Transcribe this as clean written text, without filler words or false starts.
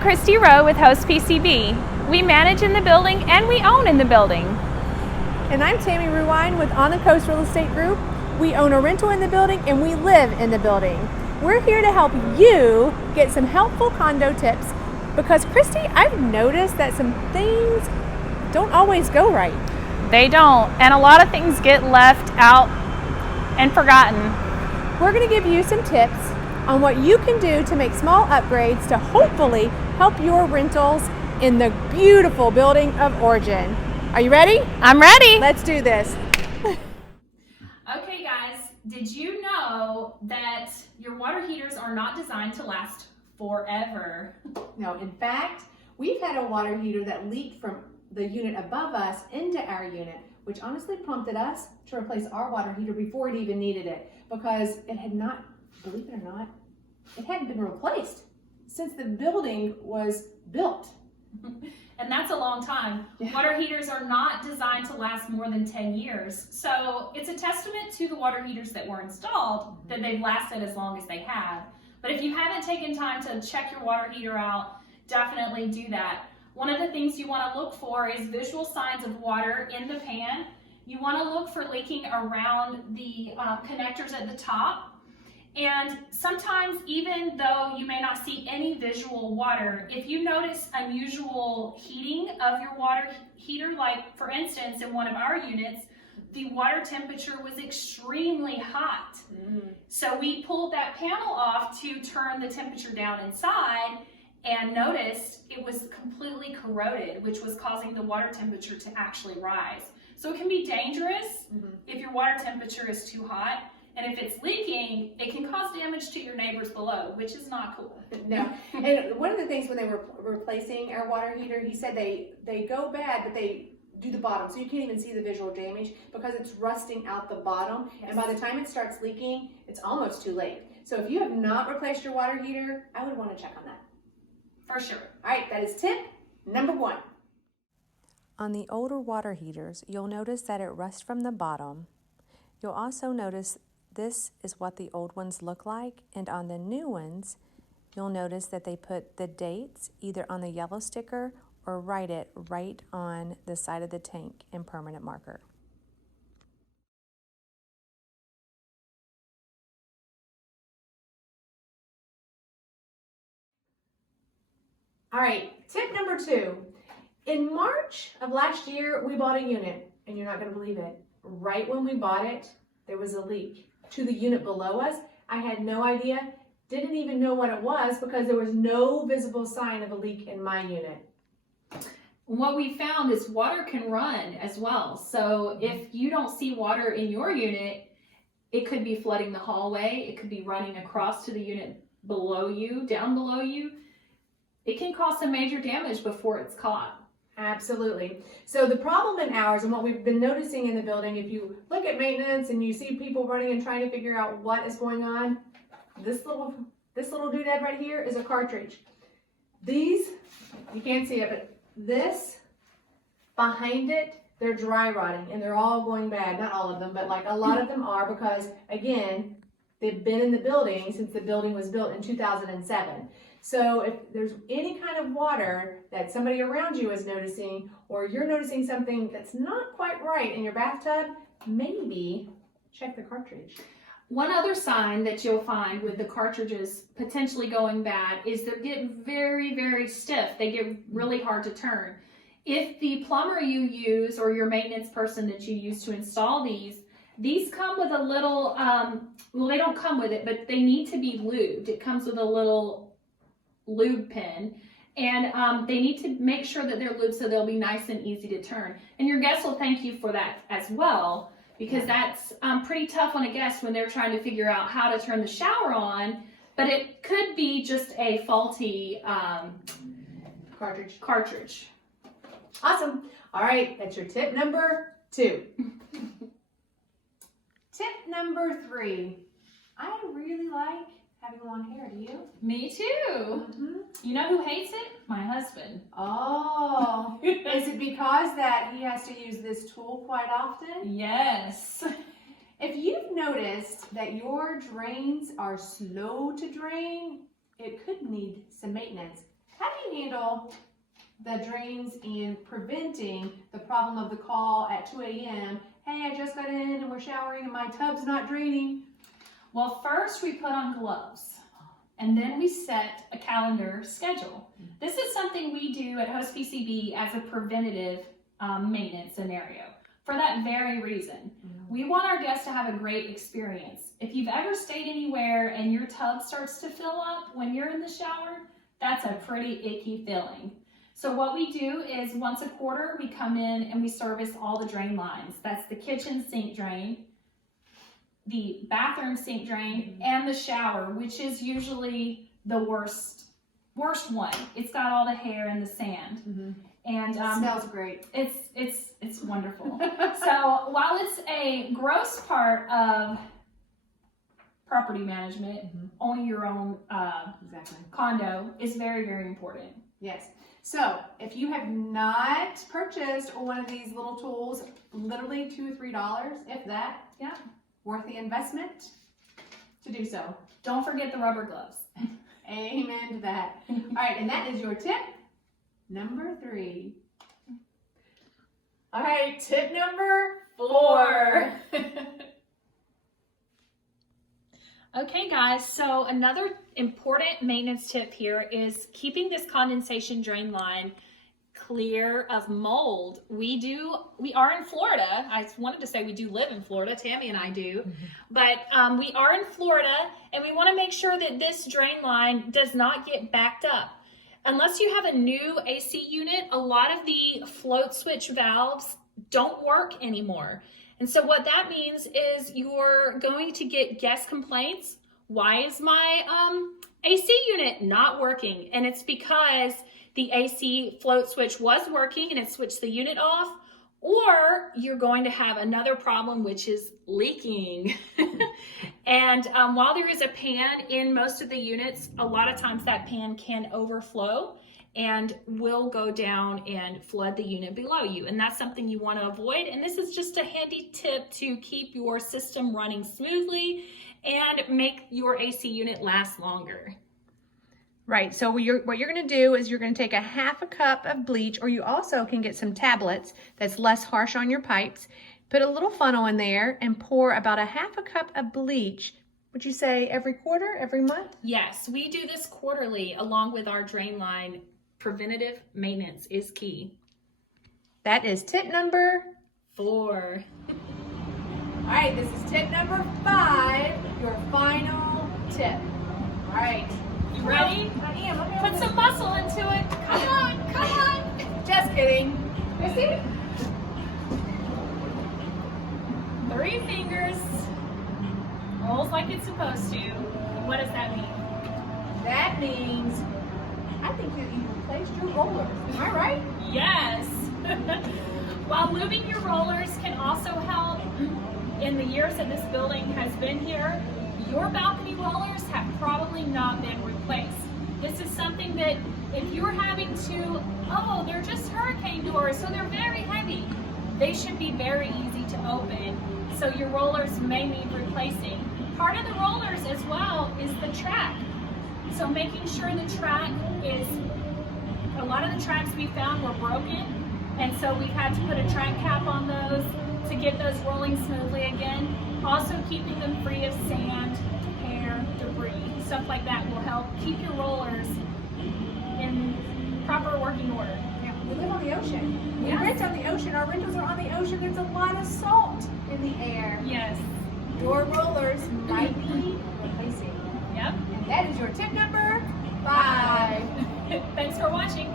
Christy Rowe with Host PCB. We manage in the building and we own in the building. And I'm Tammy Ruwine with On the Coast Real Estate Group. We own a rental in the building and we live in the building. We're here to help you get some helpful condo tips because, Christy, I've noticed that some things don't always go right. They don't, and a lot of things get left out and forgotten. We're going to give you some tips on what you can do to make small upgrades to hopefully help your rentals in the beautiful building of origin. Are you ready? I'm ready. Let's do this. Okay guys, did you know that your water heaters are not designed to last forever? No, in fact, we've had a water heater that leaked from the unit above us into our unit, which honestly prompted us to replace our water heater before it even needed it because it had not, believe it or not, it hadn't been replaced since the building was built. And that's a long time. Yeah. Water heaters are not designed to last more than 10 years. So it's a testament to the water heaters that were installed that they've lasted as long as they have. But if you haven't taken time to check your water heater out, definitely do that. One of the things you want to look for is visual signs of water in the pan. You want to look for leaking around the connectors at the top. And sometimes, even though you may not see any visual water, if you notice unusual heating of your water heater, like for instance in one of our units, the water temperature was extremely hot. So we pulled that panel off to turn the temperature down inside and noticed it was completely corroded, which was causing the water temperature to actually rise. So it can be dangerous if your water temperature is too hot. And if it's leaking, it can cause damage to your neighbors below, which is not cool. No. And one of the things when they were replacing our water heater, he said they go bad, but they do the bottom. So you can't even see the visual damage because it's rusting out the bottom. Yes. And by the time it starts leaking, it's almost too late. So if you have not replaced your water heater, I would want to check on that. For sure. All right, that is tip number 1. On the older water heaters, you'll notice that it rusts from the bottom. You'll also notice this is what the old ones look like, and on the new ones, you'll notice that they put the dates either on the yellow sticker or write it right on the side of the tank in permanent marker. All right, tip number 2. In March of last year, we bought a unit, and you're not going to believe it. Right when we bought it, there was a leak to the unit below us. I had no idea, didn't even know what it was because there was no visible sign of a leak in my unit. What we found is water can run as well. So if you don't see water in your unit, it could be flooding the hallway. It could be running across to the unit below you, down below you. It can cause some major damage before it's caught. Absolutely. So the problem in ours and what we've been noticing in the building, if you look at maintenance and you see people running and trying to figure out what is going on, this little doodad right here is a cartridge. These, you can't see it, but this behind it, they're dry rotting and they're all going bad. Not all of them, but like a lot of them are because, again, they've been in the building since the building was built in 2007. So if there's any kind of water that somebody around you is noticing, or you're noticing something that's not quite right in your bathtub, maybe check the cartridge. One other sign that you'll find with the cartridges potentially going bad is they get very, very stiff. They get really hard to turn. If the plumber you use or your maintenance person that you use to install these come with a little, well, they don't come with it, but they need to be lubed. It comes with a little lube pen, and they need to make sure that they're lubed so they'll be nice and easy to turn. And your guests will thank you for that as well, because that's pretty tough on a guest when they're trying to figure out how to turn the shower on, but it could be just a faulty cartridge. Awesome. All right, that's your tip number 2. Tip number 3. I really like having long hair. Do you? Me too. You know who hates it? My husband. Oh, is it because that he has to use this tool quite often? Yes. If you've noticed that your drains are slow to drain, it could need some maintenance. How do you handle the drains and preventing the problem of the call at 2 a.m.? Hey, I just got in and we're showering and my tub's not draining. Well, first we put on gloves, and then we set a calendar schedule. This is something we do at Host PCB as a preventative maintenance scenario for that very reason. We want our guests to have a great experience. If you've ever stayed anywhere and your tub starts to fill up when you're in the shower, that's a pretty icky feeling. So what we do is once a quarter, we come in and we service all the drain lines. That's the kitchen sink drain, the bathroom sink drain, and the shower, which is usually the worst one. It's got all the hair and the sand. And It smells great. It's wonderful. So while it's a gross part of property management, owning your own condo is very, very important. Yes. So if you have not purchased one of these little tools, literally $2 or $3, if that, Yeah. worth the investment to do so. Don't forget the rubber gloves. Amen to that. All right, and that is your tip number 3. All right, tip number 4. Okay guys, so another important maintenance tip here is keeping this condensation drain line clear of mold. We are in Florida. I wanted to say we do live in Florida, Tammy and I do, but we are in Florida and we want to make sure that this drain line does not get backed up. Unless you have a new AC unit, a lot of the float switch valves don't work anymore. And so what that means is you're going to get guest complaints. Why is my AC unit not working? And it's because the AC float switch was working and it switched the unit off, or you're going to have another problem, which is leaking. And while there is a pan in most of the units, a lot of times that pan can overflow and will go down and flood the unit below you. And that's something you want to avoid. And this is just a handy tip to keep your system running smoothly and make your AC unit last longer. Right, so what you're going to do is you're going to take a half a cup of bleach, or you also can get some tablets that's less harsh on your pipes. Put a little funnel in there and pour about a half a cup of bleach. Would you say every quarter, every month? Yes, we do this quarterly along with our drain line. Preventative maintenance is key. That is tip number 4. All right, this is tip number 5, your final tip. All right. You ready? I am. Put some muscle into it. Come on, come on. Just kidding. Missy? 3 fingers. Rolls like it's supposed to. What does that mean? That means, I think you replaced your rollers. Am I right? Yes. While lubing your rollers can also help, in the years that this building has been here, your balcony rollers have probably not been replaced. This is something that if you're having to, they're just hurricane doors, so they're very heavy. They should be very easy to open, so your rollers may need replacing. Part of the rollers as well is the track. So making sure the track is, a lot of the tracks we found were broken, and so we've had to put a track cap on those to get those rolling smoothly again. Also keeping them free of sand, hair, debris, stuff like that will help keep your rollers in proper working order. Yeah, we live on the ocean. We Yes. rent on the ocean. Our rentals are on the ocean. There's a lot of salt in the air. Yes. Your rollers might need replacing. Yep. And that is your tip number 5. Thanks for watching.